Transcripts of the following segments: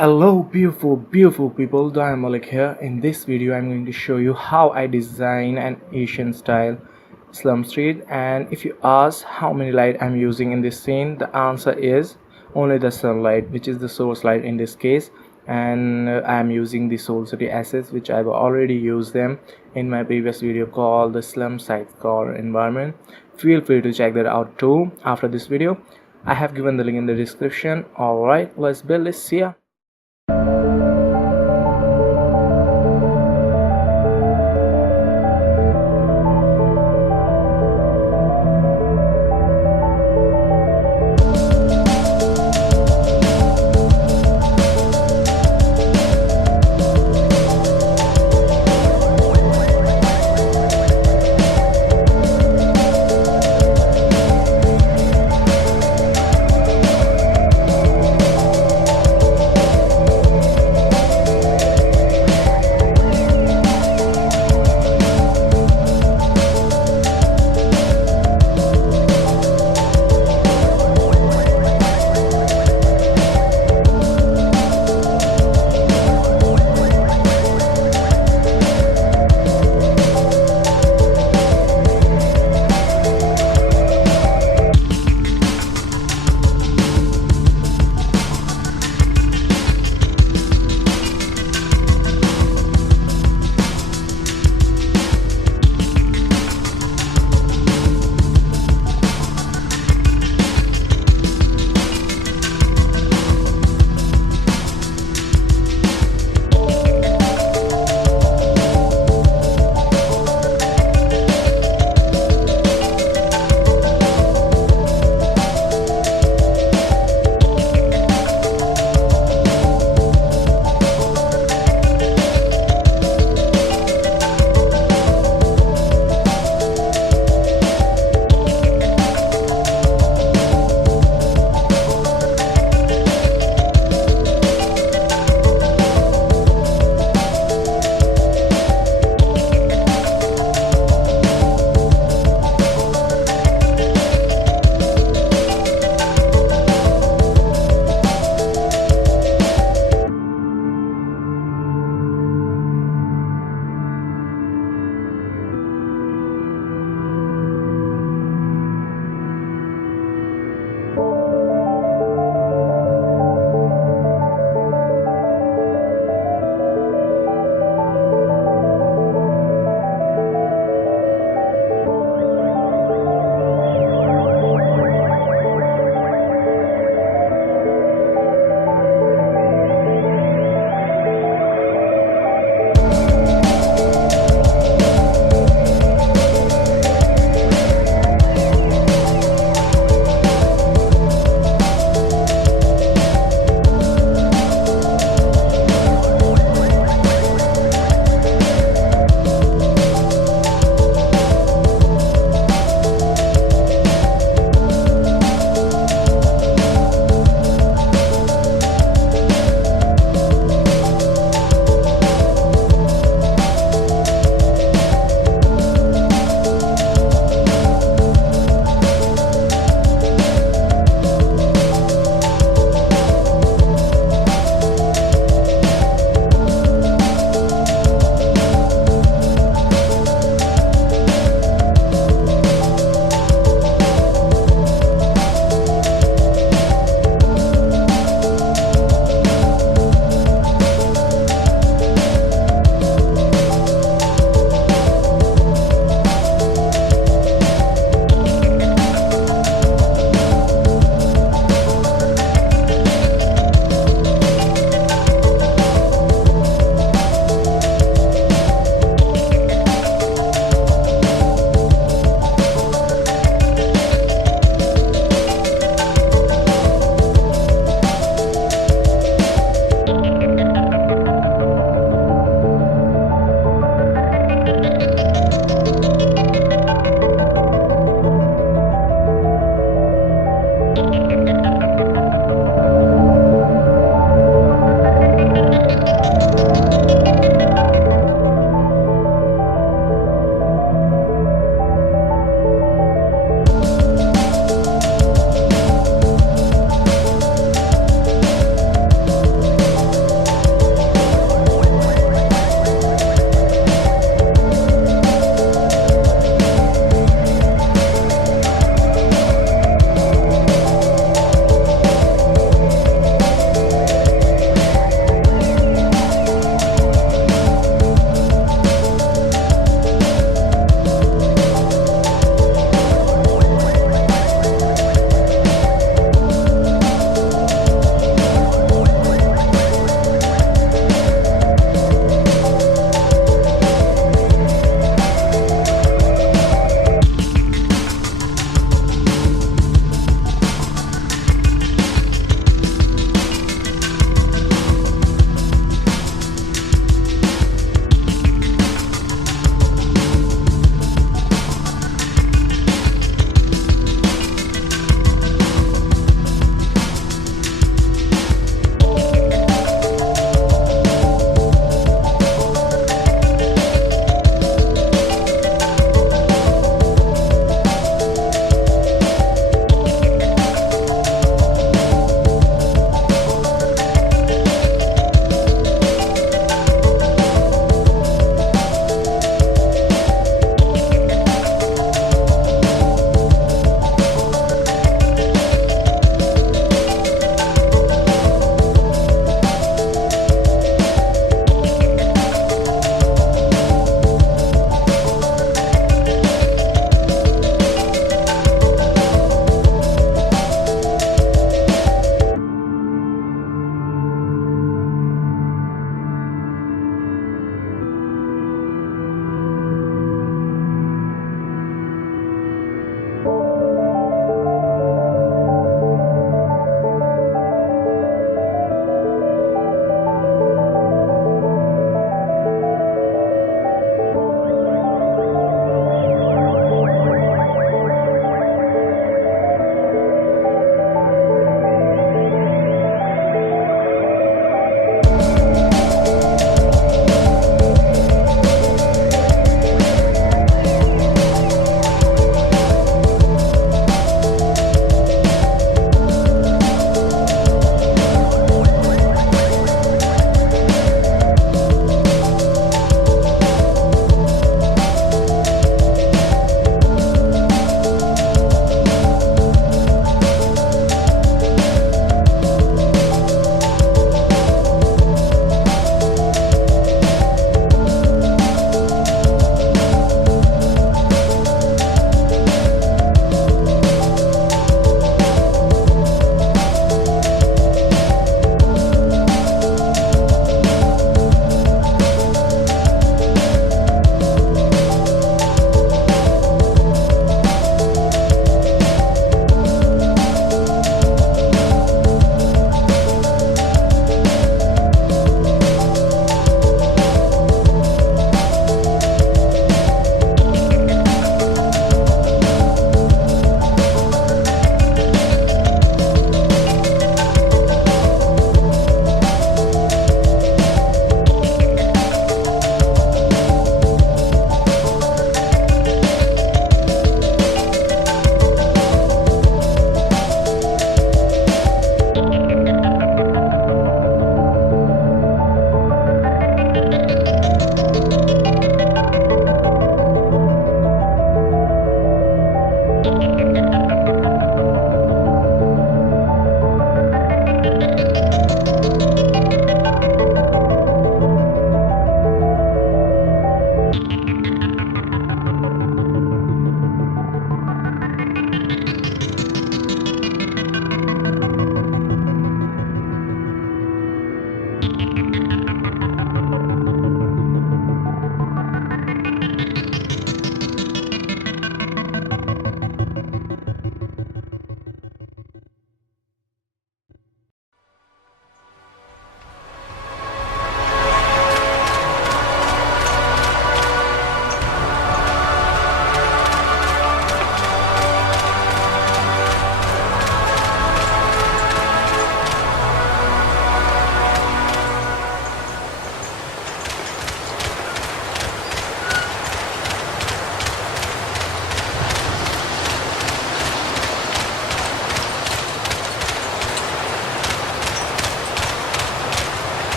Hello beautiful people, I am Malik here. In this video I'm going to show you how I design an Asian style slum street. And if you ask how many light I'm using in this scene, the answer is only the sunlight, which is the source light in this case. And I'm using the Soul City assets, which I've already used them in my previous video called the slum site core environment. Feel free to check that out too after this video. I have given the link in the description. Alright, let's build this. See ya.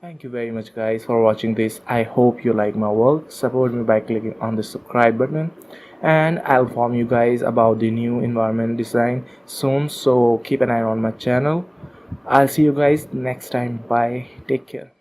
Thank you very much guys for watching this. I hope you like my work. Support me by clicking on the subscribe button, and I'll inform you guys about the new environment design soon, so keep an eye on my channel. I'll see you guys next time. Bye, take care.